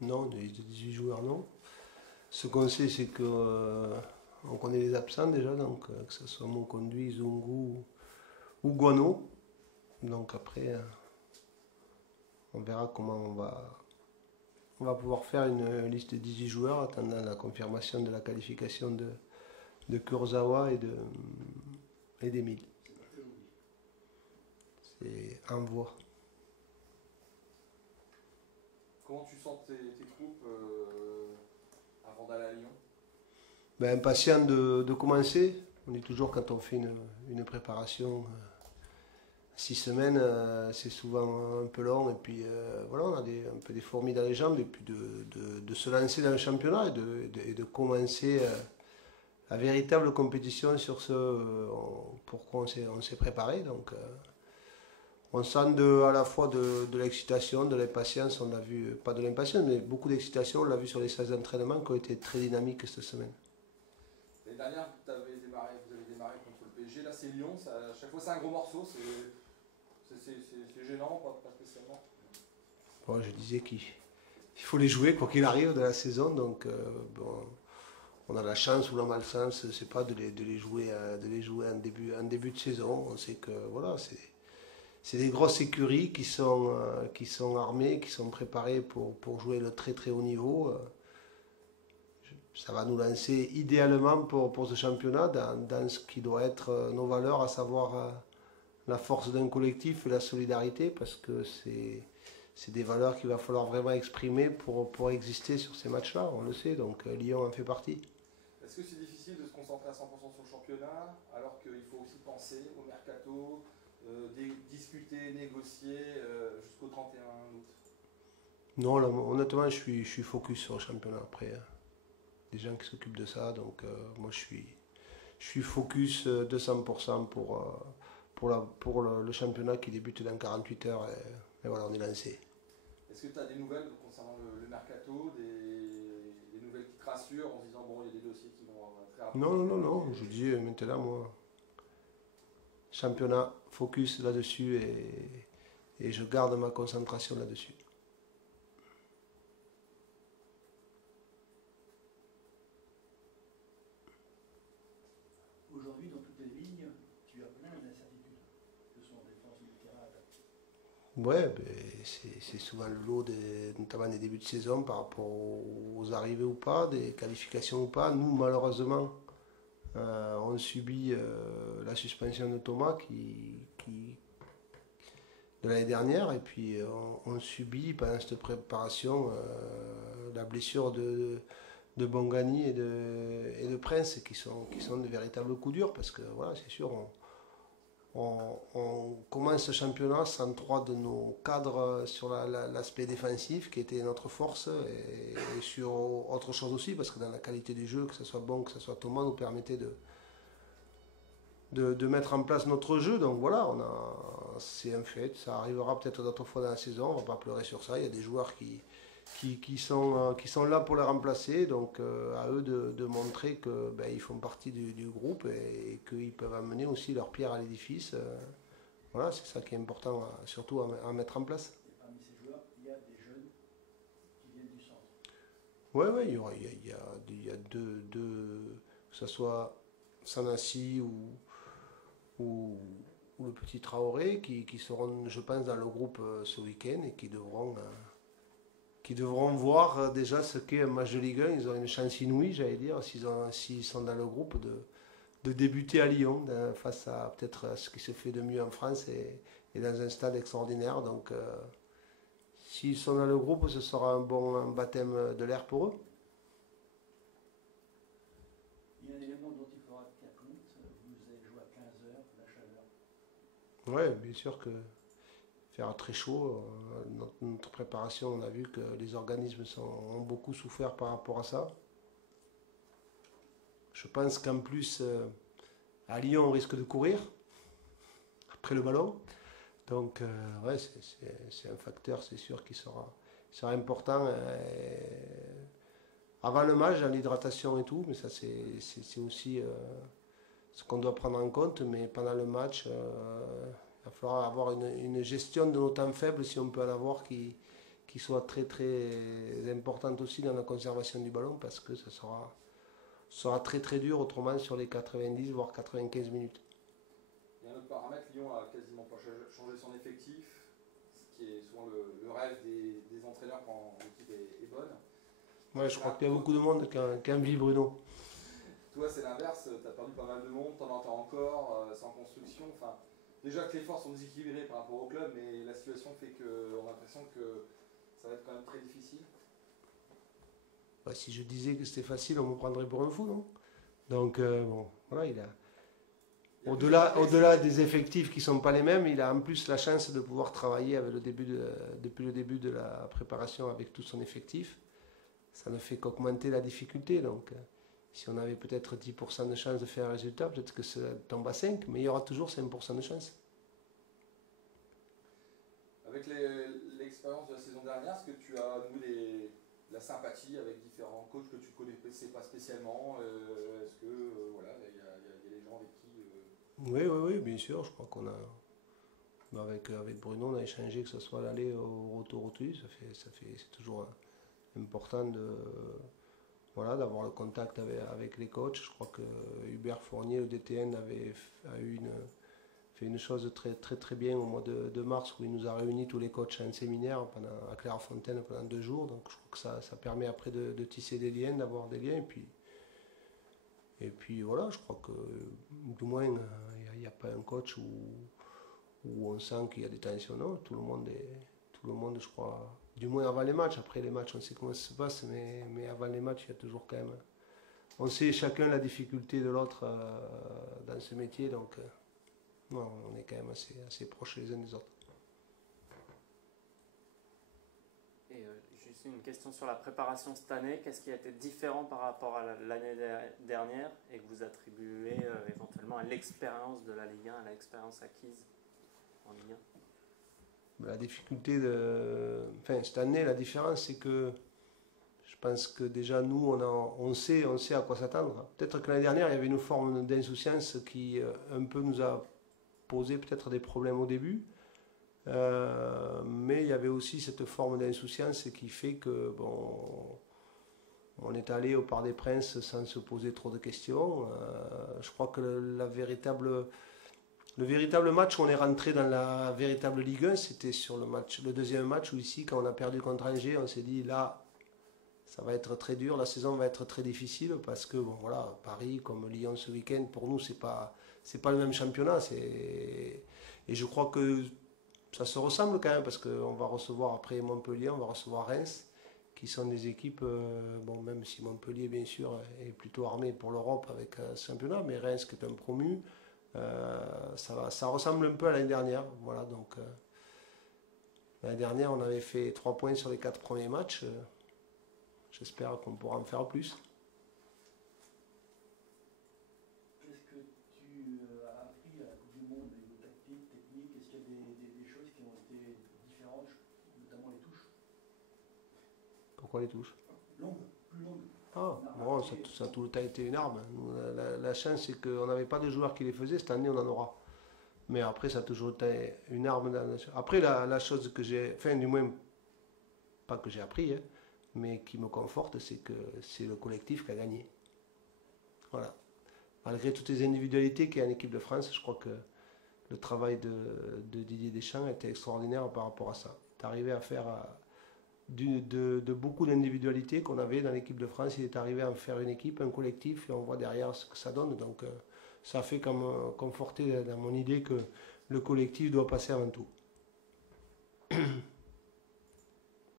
Non, de 18 joueurs, non. Ce qu'on sait, c'est que on connaît les absents déjà, donc que ce soit Monconduit, Zungu ou Guano. Donc après, on verra comment on va pouvoir faire une liste de 18 joueurs attendant la confirmation de la qualification de Kurzawa et d'Emile. C'est en voie. Comment tu sens tes troupes avant d'aller à Lyon? Ben, impatient de commencer. On dit toujours quand on fait une préparation 6 semaines, c'est souvent un peu long. Et puis voilà, on a un peu des fourmis dans les jambes. Et puis de se lancer dans le championnat et de commencer la véritable compétition sur ce pourquoi on s'est préparé. Donc on sent à la fois de l'excitation, de l'impatience. On l'a vu, pas de l'impatience, mais beaucoup d'excitation. On l'a vu sur les salles d'entraînement qui ont été très dynamiques cette semaine. L'année dernière, vous avez démarré contre le PSG. Là, c'est Lyon. À chaque fois, c'est un gros morceau. C'est gênant, pas spécialement. Bon, je disais qu'il faut les jouer quoi qu'il arrive de la saison. Donc, bon, on a la chance ou la malchance, c'est pas de les jouer en début de saison. On sait que voilà, c'est des grosses écuries qui sont armées, qui sont préparées pour jouer le très très haut niveau. Ça va nous lancer idéalement pour ce championnat dans ce qui doit être nos valeurs, à savoir la force d'un collectif et la solidarité, parce que c'est des valeurs qu'il va falloir vraiment exprimer pour exister sur ces matchs-là, on le sait, donc Lyon en fait partie. Est-ce que c'est difficile de se concentrer à 100% sur le championnat, alors qu'il faut aussi penser au mercato, discuter, négocier jusqu'au 31 août? Non, là, honnêtement, je suis focus sur le championnat. Après, des gens qui s'occupent de ça, donc moi je suis focus 200% pour le championnat qui débute dans 48 heures et voilà, on est lancé. Est-ce que tu as des nouvelles concernant le mercato, des nouvelles qui te rassurent en se disant bon, il y a des dossiers qui vont très rapidement? Non, je dis maintenant, moi, championnat, focus là-dessus et je garde ma concentration là-dessus. Aujourd'hui, dans toutes les lignes, tu as plein d'incertitudes, que ce soit en défense ou au terrain. Ouais, ben, c'est souvent le lot, notamment des débuts de saison par rapport aux arrivées ou pas, des qualifications ou pas. Nous, malheureusement, on subit la suspension de Thomas de l'année dernière et puis on subit pendant cette préparation la blessure de Bongani et de Prince qui sont de véritables coups durs parce que voilà, c'est sûr, on commence ce championnat sans trois de nos cadres sur l'aspect défensif qui était notre force et sur autre chose aussi parce que dans la qualité du jeu, que ce soit bon, que ce soit Thomas, nous permettait de mettre en place notre jeu. Donc voilà, c'est un fait, ça arrivera peut-être d'autres fois dans la saison, on ne va pas pleurer sur ça, il y a des joueurs qui sont là pour les remplacer, donc à eux de montrer que ils font partie du groupe et qu'ils peuvent amener aussi leur pierre à l'édifice. Voilà, c'est ça qui est important, surtout à mettre en place. Et parmi ces joueurs, il y a des jeunes qui viennent du centre. Oui, il y a deux, que ce soit Sanassi ou le petit Traoré qui seront, je pense, dans le groupe ce week-end et qui devront voir déjà ce qu'est un match de Ligue 1. Ils ont une chance inouïe, j'allais dire, s'ils sont dans le groupe de débuter à Lyon, face à peut-être ce qui se fait de mieux en France et dans un stade extraordinaire. Donc, s'ils sont dans le groupe, ce sera un bon baptême de l'air pour eux. Il y a un élément dont il faudra tenir compte. Vous avez joué à 15 heures, la chaleur. Oui, bien sûr que faire très chaud, notre préparation, on a vu que les organismes ont beaucoup souffert par rapport à ça. Je pense qu'en plus, à Lyon, on risque de courir après le ballon. Donc, ouais, c'est un facteur, c'est sûr, qui sera important. Avant le match, dans l'hydratation et tout, mais ça, c'est aussi ce qu'on doit prendre en compte. Mais pendant le match, il va falloir avoir une gestion de nos temps faibles, si on peut en avoir, qui qui soit très très importante aussi dans la conservation du ballon parce que ça sera très très dur autrement sur les 90 voire 95 minutes. Il y a un autre paramètre, Lyon a quasiment pas changé son effectif, ce qui est souvent le rêve des entraîneurs quand l'équipe est bonne. Ouais, je crois qu'il y a beaucoup de monde qui envie Bruno. Toi, c'est l'inverse, tu as perdu pas mal de monde, t'en entends encore, c'est en construction. Enfin, déjà que les forces sont déséquilibrées par rapport au club, mais la situation fait qu'on a l'impression que ça va être quand même très difficile. Bah, si je disais que c'était facile, on me prendrait pour un fou, non? Donc, bon, voilà, au-delà des effectifs qui ne sont pas les mêmes, il a en plus la chance de pouvoir travailler depuis le début de la préparation avec tout son effectif. Ça ne fait qu'augmenter la difficulté. Donc, si on avait peut-être 10% de chance de faire un résultat, peut-être que ça tombe à 5, mais il y aura toujours 5% de chance. Avec l'expérience de la saison dernière, est-ce que tu as noué la sympathie avec différents coachs que tu ne connaissais pas spécialement? Est-ce que voilà, il y a des gens avec qui... Oui, bien sûr. Je crois qu'on a... Avec Bruno, on a échangé, que ce soit l'aller au retour au TUI. C'est toujours important d'avoir le contact avec les coachs. Je crois que Hubert Fournier, le DTN, fait une chose très très très bien au mois de mars où il nous a réunis tous les coachs à un séminaire à Clairefontaine pendant 2 jours. Donc je crois que ça permet après de tisser des liens, d'avoir des liens. Et puis voilà, je crois que du moins il n'y a pas un coach où on sent qu'il y a des tensions. Non, tout le monde, je crois, du moins avant les matchs. Après les matchs, on sait comment ça se passe, mais avant les matchs, il y a toujours quand même... On sait chacun la difficulté de l'autre dans ce métier, donc on est quand même assez proches les uns des autres. Et juste une question sur la préparation cette année. Qu'est-ce qui a été différent par rapport à l'année dernière et que vous attribuez éventuellement à l'expérience de la Ligue 1, à l'expérience acquise en Ligue 1? La difficulté cette année, la différence, c'est que je pense que déjà nous, on sait à quoi s'attendre. Peut-être que l'année dernière, il y avait une forme d'insouciance qui un peu nous a posé peut-être des problèmes au début. Mais il y avait aussi cette forme d'insouciance qui fait que on est allé au Parc des Princes sans se poser trop de questions. Je crois que le véritable match où on est rentré dans la véritable Ligue 1, c'était sur le deuxième match où ici, quand on a perdu contre Angers, on s'est dit là, ça va être très dur, la saison va être très difficile parce que Paris comme Lyon ce week-end, pour nous, c'est pas le même championnat. Et je crois que ça se ressemble quand même parce qu'on va recevoir après Montpellier, on va recevoir Reims, qui sont des équipes, même si Montpellier bien sûr est plutôt armé pour l'Europe avec ce championnat, mais Reims qui est un promu, ça ressemble un peu à l'année dernière. Voilà, donc l'année dernière on avait fait 3 points sur les 4 premiers matchs. J'espère qu'on pourra en faire plus. Qu'est-ce que tu as appris à la Coupe du Monde, niveau tactique, technique? Est-ce qu'il y a des choses qui ont été différentes, notamment les touches? Pourquoi les touches? Plus longues. Ça a tout le temps été une arme. La chance, c'est qu'on n'avait pas de joueurs qui les faisaient. Cette année, on en aura. Mais après, ça a toujours été une arme. Après, la chose que j'ai... du moins, pas que j'ai appris, mais qui me conforte, c'est que c'est le collectif qui a gagné. Voilà. Malgré toutes les individualités qu'il y a en équipe de France, je crois que le travail de Didier Deschamps était extraordinaire par rapport à ça. Il est arrivé à faire... De beaucoup d'individualités qu'on avait dans l'équipe de France, il est arrivé à en faire une équipe, un collectif, et on voit derrière ce que ça donne. Donc ça fait comme conforter dans mon idée que le collectif doit passer avant tout.